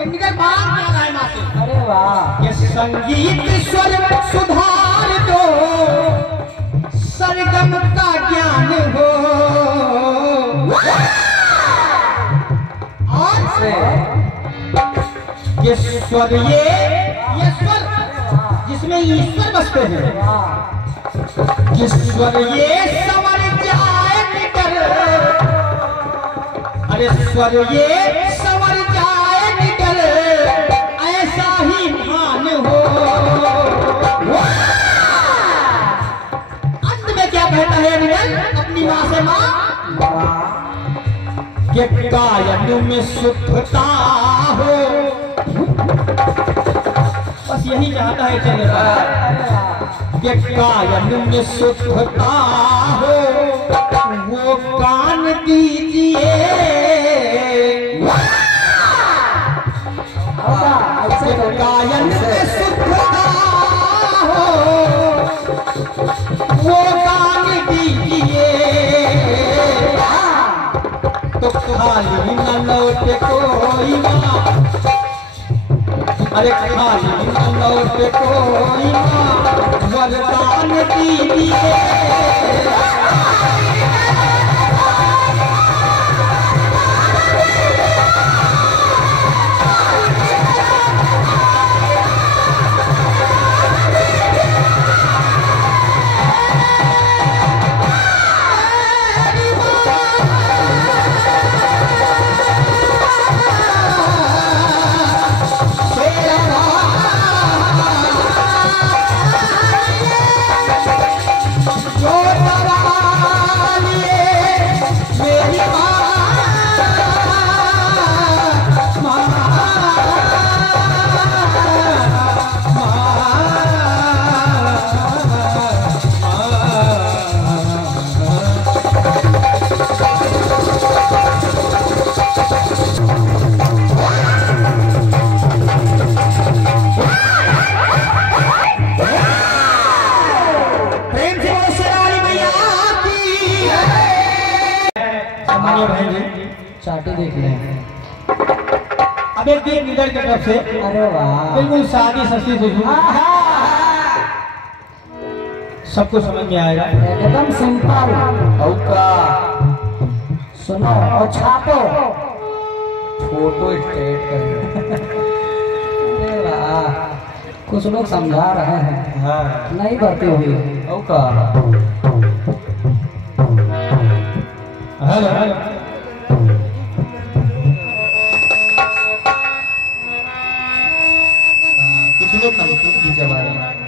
निकल बात क्या गाय माते। अरे वाह। ये संगीत स्वर सुधार दो, सरगम का ज्ञान हो। और से ये स्वर, ये स्वर जिसमें ईश्वर बसते हैं, ये स्वर ये संवर जाए निकल। अरे स्वर ये संवर जाए निकल, ऐसा ही मान हो। अंत में क्या कहता है निकल अपनी माँ से, माँ कि गायन में शुद्धता हो। बस यही चाहता है चलेगा कि गायन में शुद्धता हो, वो कान दीजिए। गायन में शुद्धता हो, वो कान दीजिए। तो खाली न लौटे कोई माँ, अरे खाली न लौटे कोई माँ, वरदान दीजिए। चाटी देख लें। अब एक दिन निकल के तरफ से, अरे वाह, बिल्कुल सादी सस्ती से सबको समझ में आएगा, एकदम सिंपल। सुनो और छापो, फोटो स्टेट कर। अरे वाह, कुछ लोग समझा रहे हैं। हाँ। नहीं भरती हुई। हेलो हेलो, कुछ लोग बारे में